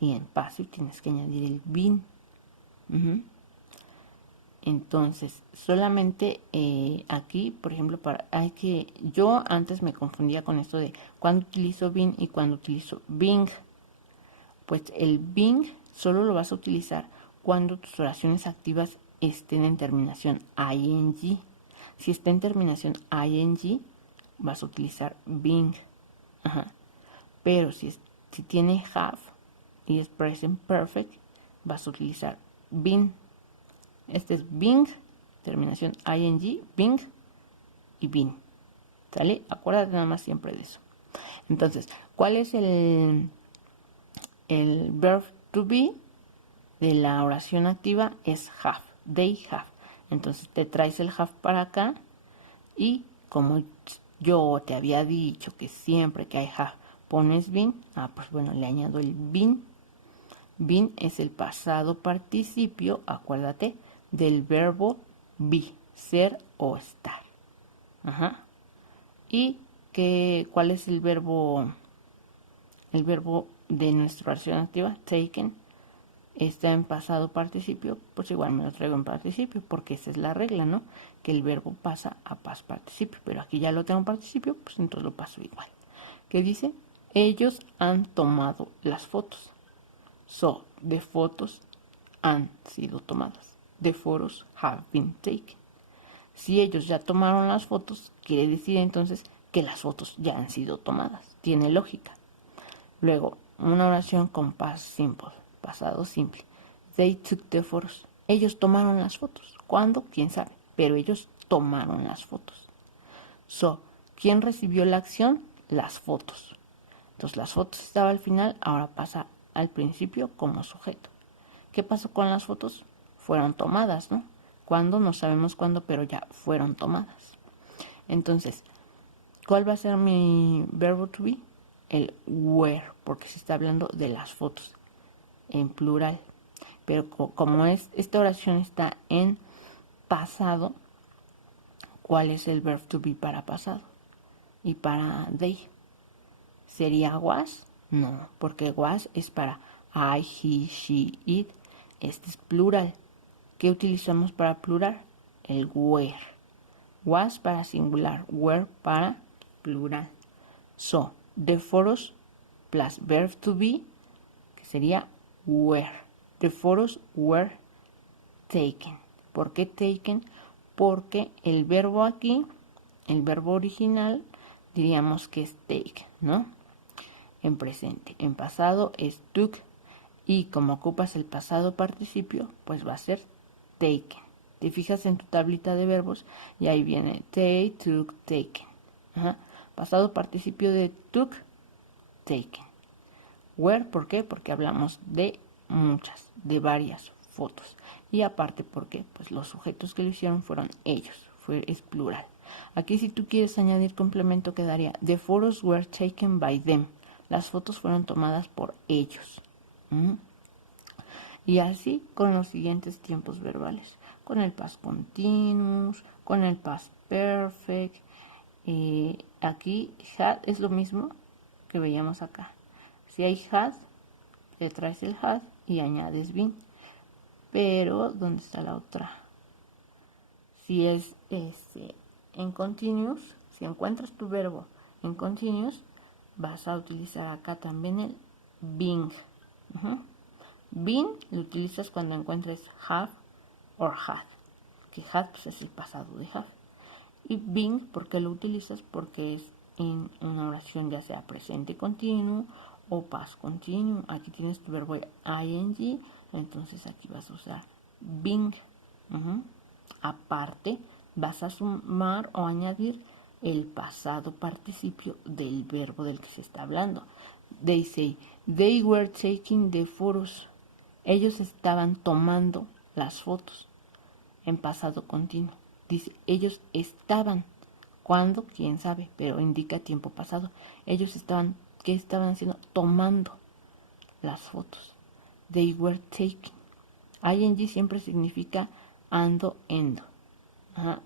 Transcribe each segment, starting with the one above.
y en passive tienes que añadir el been. Entonces, solamente aquí, por ejemplo, yo antes me confundía con esto de cuando utilizo been y cuando utilizo being. Pues el being solo lo vas a utilizar cuando tus oraciones activas estén en terminación ing. Si está en terminación ing, vas a utilizar being. Pero si tiene have y es present perfect, vas a utilizar been. Este es being, terminación ing, being y been. ¿Sale? Acuérdate nada más siempre de eso. Entonces, ¿cuál es el verb to be de la oración activa? Es have. They have. Entonces te traes el have para acá y como yo te había dicho que siempre que hay have pones been, pues bueno, le añado el been. Been es el pasado participio, acuérdate, del verbo be, ser o estar. ¿Y cuál es el verbo de nuestra oración activa? Taken. Está en pasado participio, pues igual me lo traigo en participio, porque esa es la regla, ¿no? Que el verbo pasa a past participio, pero aquí ya lo tengo en participio, pues entonces lo paso igual. ¿Qué dice? Ellos han tomado las fotos. So, the photos han sido tomadas. The photos have been taken. Si ellos ya tomaron las fotos, quiere decir entonces que las fotos ya han sido tomadas. Tiene lógica. Luego, una oración con past simple, pasado simple. They took the photos. Ellos tomaron las fotos. ¿Cuándo? ¿Quién sabe? Pero ellos tomaron las fotos. So, ¿quién recibió la acción? Las fotos. Entonces, las fotos estaba al final, ahora pasa al principio como sujeto. ¿Qué pasó con las fotos? Fueron tomadas, ¿no? ¿Cuándo? No sabemos cuándo, pero ya fueron tomadas. Entonces, ¿cuál va a ser mi verbo to be? El were, porque se está hablando de las fotos en plural. Pero como esta oración está en pasado, ¿cuál es el verbo to be para pasado? Y para they. ¿Sería was? No, porque was es para I, he, she, it. Este es plural. ¿Qué utilizamos para plural? El were. Was para singular, were para plural. So, the photos plus verb to be, que sería were. The photos were taken. ¿Por qué taken? Porque el verbo aquí, el verbo original, diríamos que es take, ¿no? En presente. En pasado es took. Y como ocupas el pasado participio, pues va a ser taken. Te fijas en tu tablita de verbos y ahí viene they, took, taken. Pasado participio de took, taken. Where, ¿por qué? Porque hablamos de de varias fotos. Y aparte, ¿por qué? Pues los sujetos que lo hicieron fueron ellos. Es plural. Aquí si tú quieres añadir complemento quedaría the photos were taken by them. Las fotos fueron tomadas por ellos. Y así con los siguientes tiempos verbales. Con el past continuous, con el past perfect. Aquí had es lo mismo que veíamos acá. Si hay had, le traes el had y añades been. Pero, ¿dónde está la otra? Si es en continuous, si encuentras tu verbo en continuous, vas a utilizar acá también el being. Been lo utilizas cuando encuentres have or had. Que had pues, es el pasado de have. Y being, ¿por qué lo utilizas? Porque es en una oración ya sea presente continuo o past continuo. Aquí tienes tu verbo ing, entonces aquí vas a usar being. Aparte, vas a sumar o añadir el pasado participio del verbo del que se está hablando. They say, they were taking the photos. Ellos estaban tomando las fotos en pasado continuo. Dice, ellos estaban. ¿Cuándo? ¿Quién sabe? Pero indica tiempo pasado. Ellos estaban, ¿qué estaban haciendo? Tomando las fotos. They were taking. ING siempre significa ando, endo.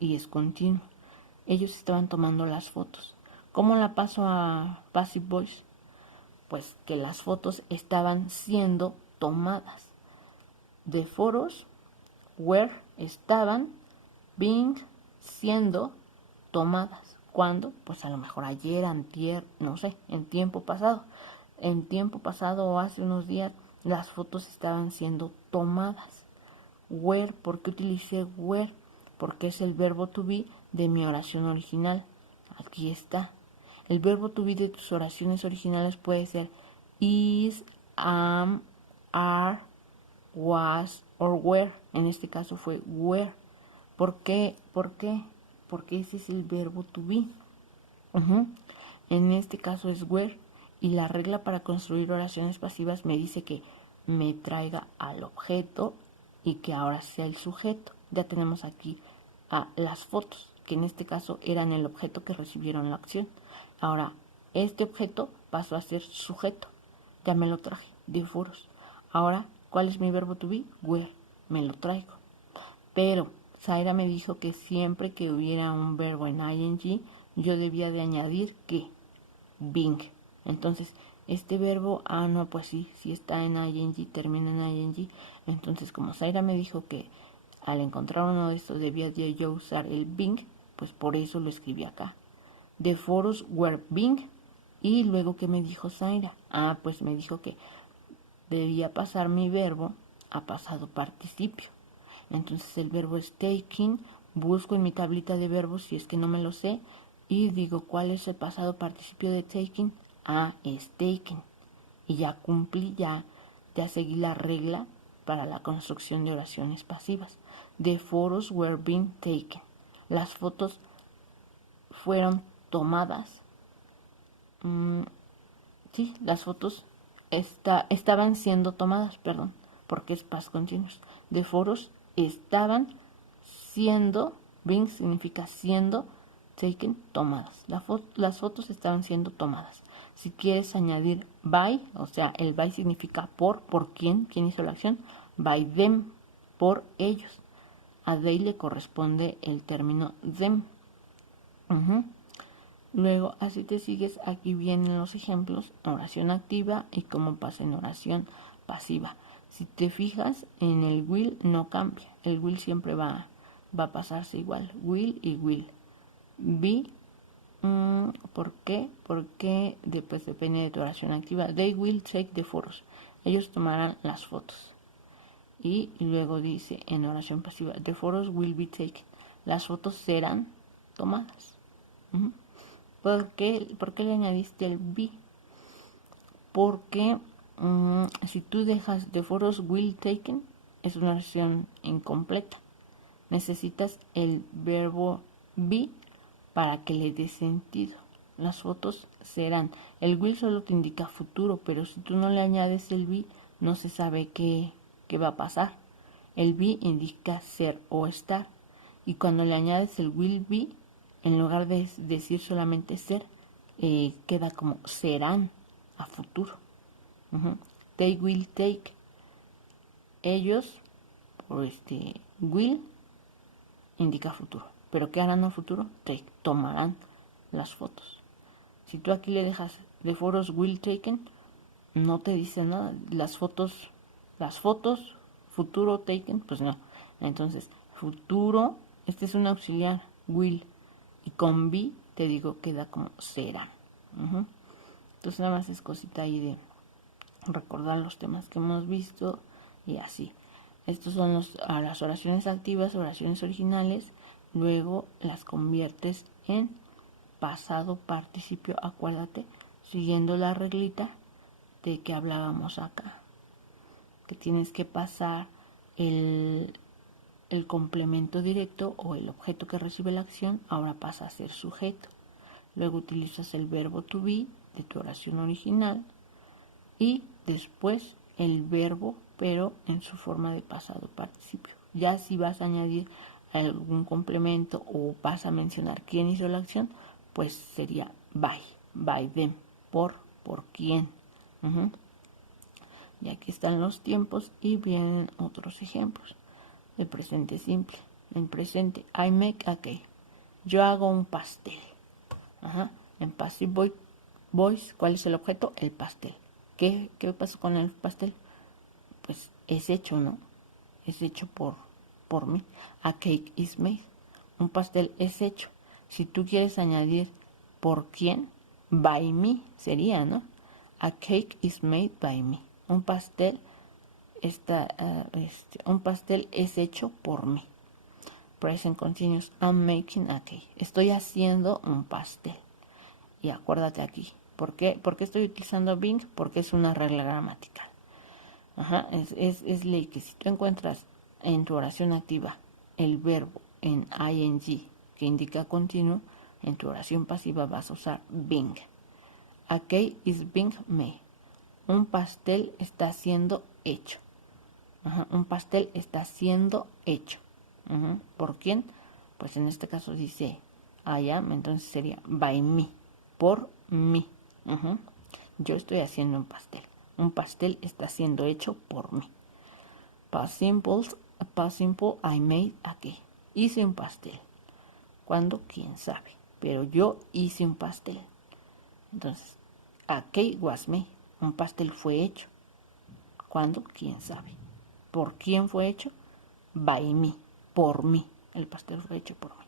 Y es continuo. Ellos estaban tomando las fotos. ¿Cómo la paso a passive voice? Pues que las fotos estaban siendo tomadas. The photos were estaban being siendo tomadas. ¿Cuándo? Pues a lo mejor ayer, antier, no sé, en tiempo pasado. En tiempo pasado o hace unos días las fotos estaban siendo tomadas. Were, ¿por qué utilicé were? Porque es el verbo to be de mi oración original. Aquí está. El verbo to be de tus oraciones originales puede ser is, am, are, was or were. En este caso fue were. ¿Por qué? ¿Por qué? Porque ese es el verbo to be. En este caso es were. Y la regla para construir oraciones pasivas me dice que me traiga al objeto y que ahora sea el sujeto. Ya tenemos aquí a las fotos, que en este caso eran el objeto que recibieron la acción. Ahora, este objeto pasó a ser sujeto. Ya me lo traje, de foros. Ahora, ¿cuál es mi verbo to be? Were. Me lo traigo. Pero Zaira me dijo que siempre que hubiera un verbo en ing, yo debía de añadir que being. Entonces, este verbo, no, pues sí está en ing, termina en ing. Entonces, como Zaira me dijo que al encontrar uno de estos debía de yo usar el being, pues por eso lo escribí acá. The photos were being. Y luego, ¿qué me dijo Zaira? Pues me dijo que debía pasar mi verbo a pasado participio. Entonces el verbo es taking, busco en mi tablita de verbos si es que no me lo sé y digo cuál es el pasado participio de taking. Es taken. Y ya cumplí, ya seguí la regla para la construcción de oraciones pasivas. The photos were being taken. Las fotos fueron tomadas. Sí, las fotos estaban siendo tomadas, perdón, porque es past continuous. The photos estaban siendo, being significa siendo, taken, tomadas. Las fotos estaban siendo tomadas. Si quieres añadir by, o sea, el by significa por quién hizo la acción, by them, por ellos. A they le corresponde el término them. Luego, así te sigues, aquí vienen los ejemplos, oración activa y cómo pasa en oración pasiva. Si te fijas, en el will no cambia, el will siempre va a pasarse igual, will y will. Be, ¿por qué? Porque después depende de tu oración activa. They will take the photos, ellos tomarán las fotos. Y luego dice en oración pasiva, the photos will be taken, las fotos serán tomadas. ¿Por qué le añadiste el be? Porque si tú dejas the photos will taken, es una oración incompleta. Necesitas el verbo be para que le dé sentido. Las fotos serán. El will solo te indica futuro, pero si tú no le añades el be, no se sabe qué va a pasar. El be indica ser o estar. Y cuando le añades el will be, en lugar de decir solamente ser, queda como serán a futuro. They will take. Ellos, por will indica futuro. ¿Pero qué harán a futuro? Take, tomarán las fotos. Si tú aquí le dejas the photos will taken, no te dice nada. Las fotos, futuro taken, pues no. Entonces, futuro, este es un auxiliar, will. Y con be, te digo, queda como será. Entonces nada más es cosita ahí de recordar los temas que hemos visto y así. Estos son las oraciones activas, oraciones originales. Luego las conviertes en pasado participio, acuérdate, siguiendo la reglita de que hablábamos acá. Que tienes que pasar el complemento directo o el objeto que recibe la acción, ahora pasa a ser sujeto. Luego utilizas el verbo to be de tu oración original y después el verbo, pero en su forma de pasado participio. Ya si vas a añadir algún complemento o vas a mencionar quién hizo la acción, pues sería by them, por quién. Y aquí están los tiempos y vienen otros ejemplos. El presente simple. En presente, I make a cake. Yo hago un pastel. En passive voice, ¿cuál es el objeto? El pastel. ¿Qué pasó con el pastel? Pues es hecho, ¿no? Es hecho por mí. A cake is made. Un pastel es hecho. Si tú quieres añadir por quién, by me sería, ¿no? A cake is made by me. Un pastel un pastel es hecho por mí. Present continuous. I'm making a cake. Estoy haciendo un pastel. Y acuérdate aquí. ¿Por qué estoy utilizando being? Porque es una regla gramatical. Ajá, es ley que si tú encuentras en tu oración activa el verbo en ing que indica continuo, en tu oración pasiva vas a usar being. A cake is being made. Un pastel está siendo hecho. Ajá, un pastel está siendo hecho. Ajá, ¿por quién? Pues en este caso dice I am, entonces sería by me, por mí. Ajá. Yo estoy haciendo un pastel. Un pastel está siendo hecho por mí. Past simple, I made a cake. Hice un pastel. ¿Cuándo? ¿Quién sabe? Pero yo hice un pastel. Entonces, a cake was made. Un pastel fue hecho. ¿Cuándo? ¿Quién sabe? ¿Por quién fue hecho? By me. Por mí. El pastel fue hecho por mí.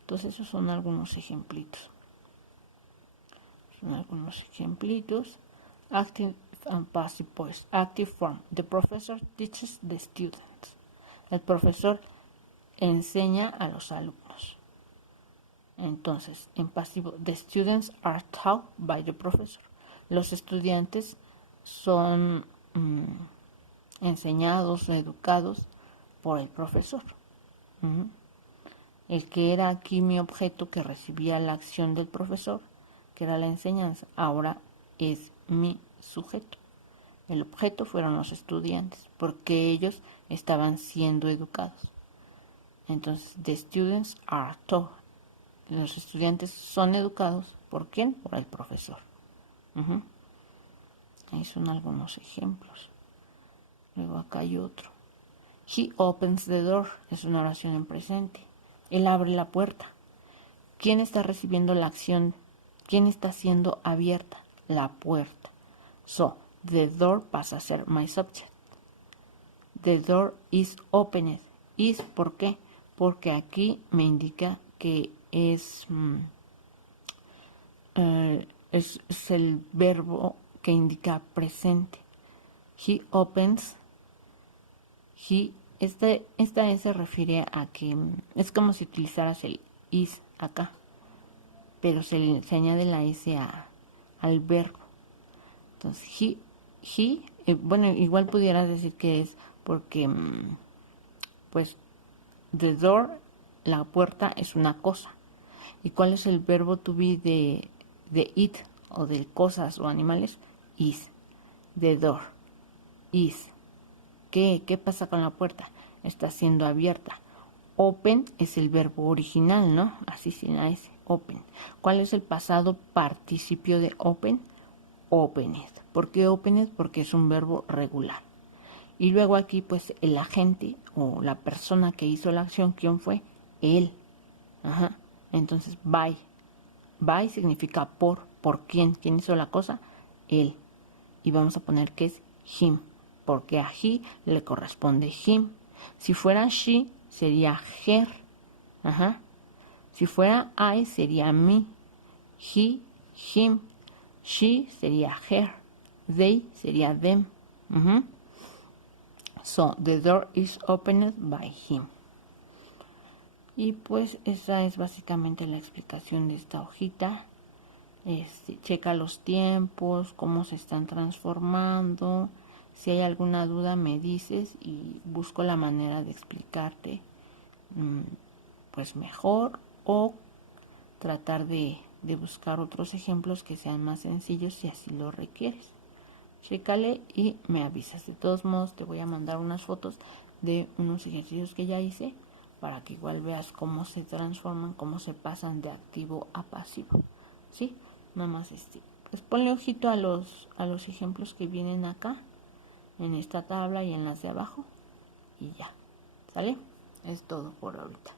Entonces, esos son algunos ejemplitos. Active and passive voice. Active form. The professor teaches the students. El profesor enseña a los alumnos. Entonces, en pasivo, the students are taught by the professor. Los estudiantes son enseñados o educados por el profesor. El que era aquí mi objeto que recibía la acción del profesor, que era la enseñanza, ahora es mi sujeto. El objeto fueron los estudiantes, porque ellos estaban siendo educados. Entonces, the students are taught. Los estudiantes son educados, ¿por quién? Por el profesor. Ahí son algunos ejemplos. Luego acá hay otro. He opens the door. Es una oración en presente. Él abre la puerta. ¿Quién está recibiendo la acción? ¿Quién está siendo abierta? La puerta. So, the door pasa a ser my subject. The door is opened. Is, ¿por qué? Porque aquí me indica que es el verbo que indica presente. He opens. Esta S se refiere a que es como si utilizaras el is acá, pero se añade la S al verbo. Entonces, bueno, igual pudieras decir que es porque, pues, the door, la puerta, es una cosa. ¿Y cuál es el verbo to be de it o de cosas o animales? Is. The door. Is. ¿Qué pasa con la puerta? Está siendo abierta. Open es el verbo original, ¿no? Así sin la S. Open. ¿Cuál es el pasado participio de open? Opened. ¿Por qué opened? Porque es un verbo regular. Y luego aquí, pues, el agente o la persona que hizo la acción, ¿quién fue? Él. Ajá. Entonces, by. By significa por. ¿Por quién? ¿Quién hizo la cosa? Él. Y vamos a poner que es him, porque a he le corresponde him. Si fuera she, sería her. Ajá. Si fuera I, sería me. He, him. She sería her. They sería them. So, the door is opened by him. Y pues esa es básicamente la explicación de esta hojita. Checa los tiempos, cómo se están transformando. Si hay alguna duda me dices y busco la manera de explicarte pues mejor, o tratar de buscar otros ejemplos que sean más sencillos si así lo requieres. Chécale y me avisas. De todos modos te voy a mandar unas fotos de unos ejercicios que ya hice para que igual veas cómo se transforman, cómo se pasan de activo a pasivo. ¿Sí? Nada más pues ponle ojito a los ejemplos que vienen acá en esta tabla y en las de abajo y ya. ¿Sale? Es todo por ahorita.